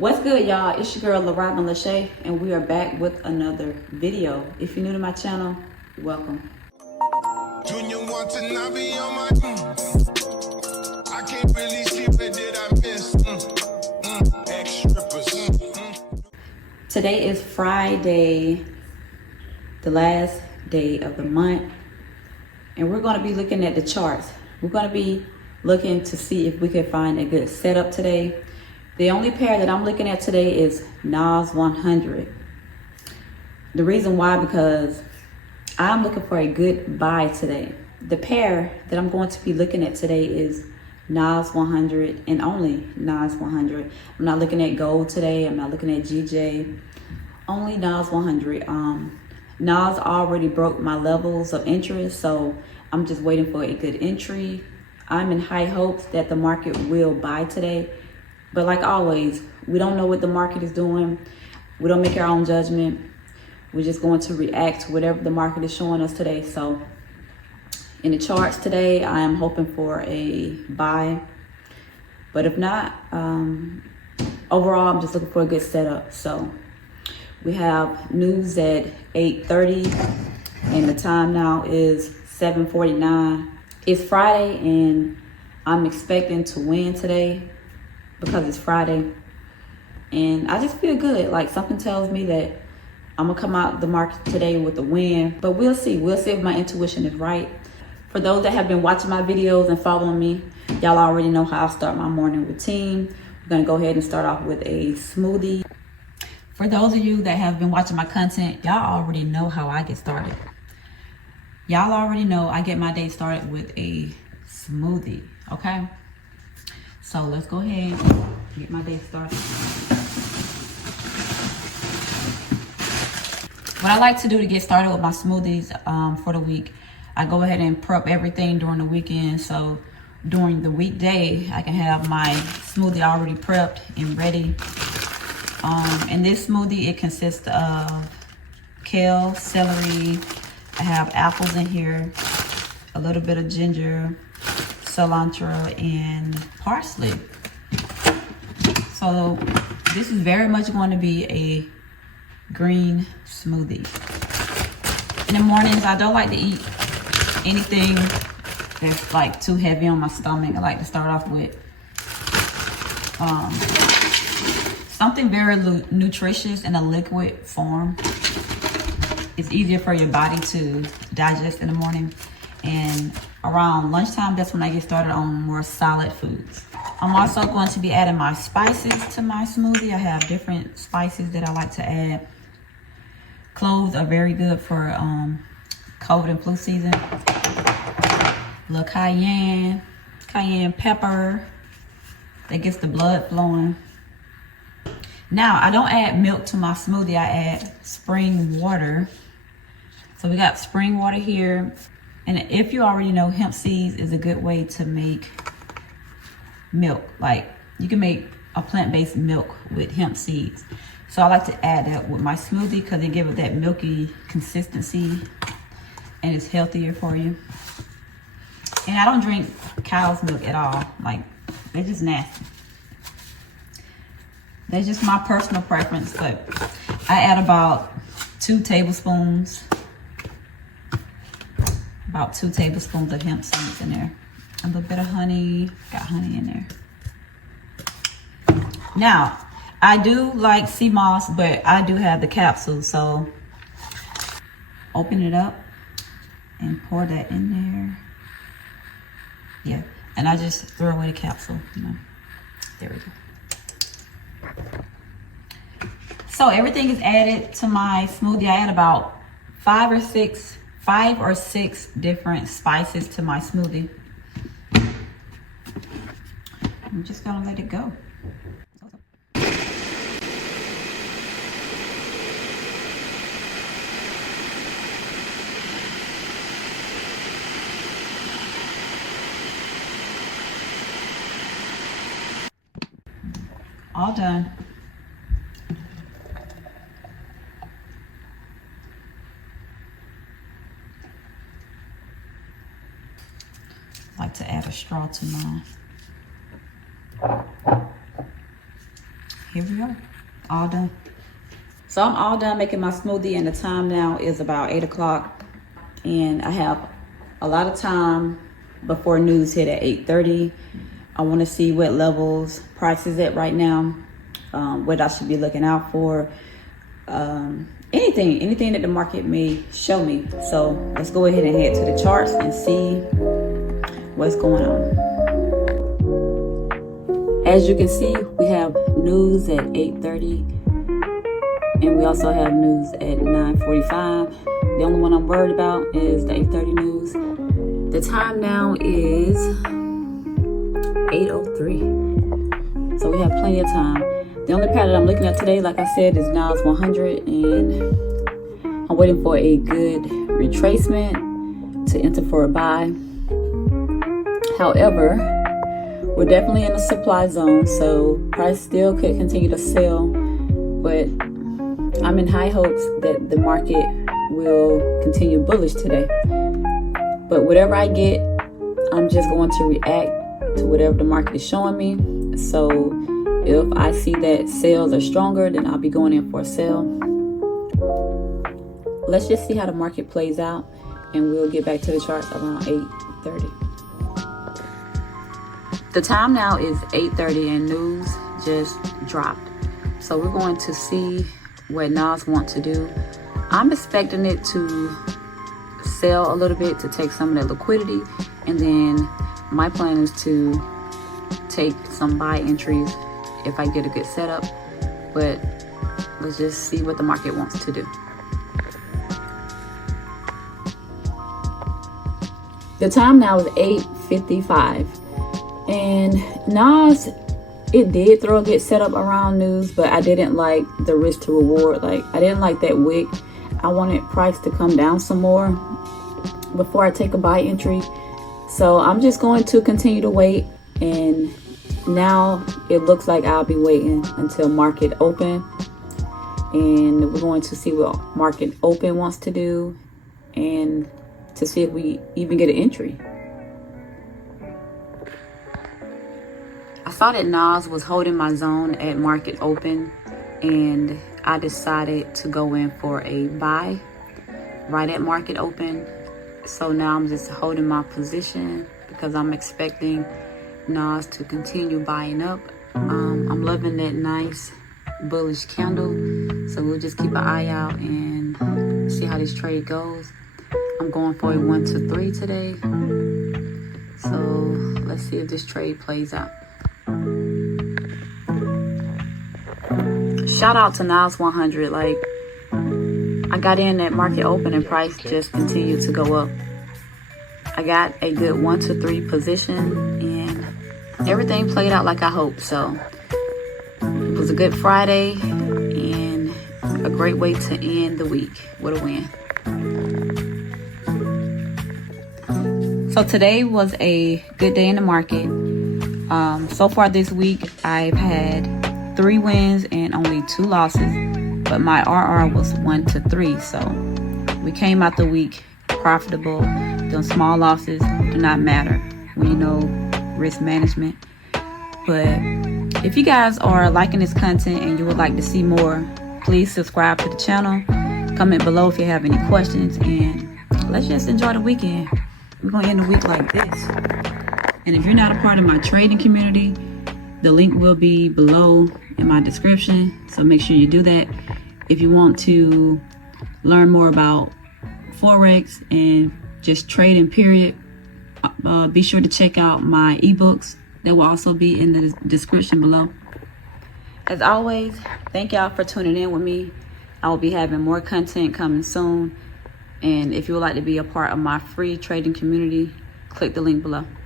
What's good, y'all? It's your girl LaRobin Lachey, and we are back with another video. If you're new to my channel, welcome. Junior want to not be on my I can't really see what did I miss. Ex-strippers. Today is Friday, the last day of the month, and we're going to be looking at the charts. We're going to be looking to see if we can find a good setup today. The only pair that I'm looking at today is NAS100. The reason why, because I'm looking for a good buy today. The pair that I'm going to be looking at today is NAS100 and only NAS100. I'm not looking at gold today. I'm not looking at GJ. Only NAS100. NAS already broke my levels of interest, so I'm just waiting for a good entry. I'm in high hopes that the market will buy today. But like always, we don't know what the market is doing. We don't make our own judgment. We're just going to react to whatever the market is showing us today. So in the charts today, I am hoping for a buy. But if not, overall, I'm just looking for a good setup. So we have news at 8:30, and the time now is 7:49. It's Friday, and I'm expecting to win today because it's Friday. And I just feel good. Like, something tells me that I'm gonna come out the market today with a win, but we'll see. We'll see if my intuition is right. For those that have been watching my videos and following me, y'all already know how I start my morning routine. We're gonna go ahead and start off with a smoothie. For those of you that have been watching my content, y'all already know how I get started. Y'all already know I get my day started with a smoothie, okay? So let's go ahead and get my day started. What I like to do to get started with my smoothies for the week, I go ahead and prep everything during the weekend. So during the weekday, I can have my smoothie already prepped and ready. And this smoothie, it consists of kale, celery. I have apples in here, a little bit of ginger, cilantro, and parsley. So this is very much going to be a green smoothie. In the mornings, I don't like to eat anything that's like too heavy on my stomach. I like to start off with something very nutritious in a liquid form. It's easier for your body to digest in the morning. And around lunchtime, that's when I get started on more solid foods. I'm also going to be adding my spices to my smoothie. I have different spices that I like to add. Cloves are very good for cold and flu season. A little cayenne pepper that gets the blood flowing. Now, I don't add milk to my smoothie. I add spring water. So we got spring water here. And if you already know, hemp seeds is a good way to make milk. Like, you can make a plant-based milk with hemp seeds. So I like to add that with my smoothie because they give it that milky consistency and it's healthier for you. And I don't drink cow's milk at all. Like, they're just nasty. That's just my personal preference, but I add about 2 tablespoons. About 2 tablespoons of hemp seeds in there. A little bit of honey. Got honey in there. Now, I do like sea moss, but I do have the capsule, so open it up and pour that in there. Yeah, and I just throw away the capsule, you know. There we go. So everything is added to my smoothie. I add about 5 or 6 different spices to my smoothie. I'm just gonna let it go. All done. I like to add a straw to mine. here we are, all done. So I'm all done making my smoothie, and the time now is about 8 o'clock. And I have a lot of time before news hit at 8:30. I want to see what levels price is at right now, what I should be looking out for, anything that the market may show me. So let's go ahead and head to the charts and see what's going on. As you can see, we have news at 8:30, and we also have news at 9:45. The only one I'm worried about is the 8:30 news. The time now is 8:03, so we have plenty of time. The only pattern I'm looking at today, like I said, is NAS100, and I'm waiting for a good retracement to enter for a buy. However, we're definitely in a supply zone, so price still could continue to sell, but I'm in high hopes that the market will continue bullish today. But whatever I get, I'm just going to react to whatever the market is showing me. So if I see that sales are stronger, then I'll be going in for a sale. Let's just see how the market plays out, and we'll get back to the charts around 8:30. The time now is 8:30, and news just dropped. So we're going to see what NAS wants to do. I'm expecting it to sell a little bit to take some of that liquidity, and then my plan is to take some buy entries if I get a good setup. But let's just see what the market wants to do. The time now is 8:55, and NAS, it did throw a good setup around news, but I didn't like the risk to reward. Like, I didn't like that wick. I wanted price to come down some more before I take a buy entry. So I'm just going to continue to wait, and now it looks like I'll be waiting until market open, and we're going to see what market open wants to do, and to see if we even get an entry. I saw that NAS was holding my zone at market open, and I decided to go in for a buy right at market open. So now I'm just holding my position because I'm expecting NAS to continue buying up. I'm loving that nice bullish candle, so we'll just keep an eye out and see how this trade goes. I'm going for a 1 to 3 today, so let's see if this trade plays out. Shout out to NAS100. Like, I got in at market open and price just continued to go up. I got a good 1 to 3 position, and everything played out like I hoped. So it was a good Friday and a great way to end the week. What a win. So today was a good day in the market. So far this week, I've had 3 wins and only 2 losses, but my RR was 1 to 3. So we came out the week profitable. Those small losses do not matter when you know risk management. But if you guys are liking this content and you would like to see more, please subscribe to the channel. Comment below if you have any questions, and let's just enjoy the weekend. We're going to end the week like this. And if you're not a part of my trading community, the link will be below in my description, so make sure you do that. If you want to learn more about Forex and just trading period, be sure to check out my ebooks. That will also be in the description below. As always, thank y'all for tuning in with me. I will be having more content coming soon. And if you would like to be a part of my free trading community, click the link below.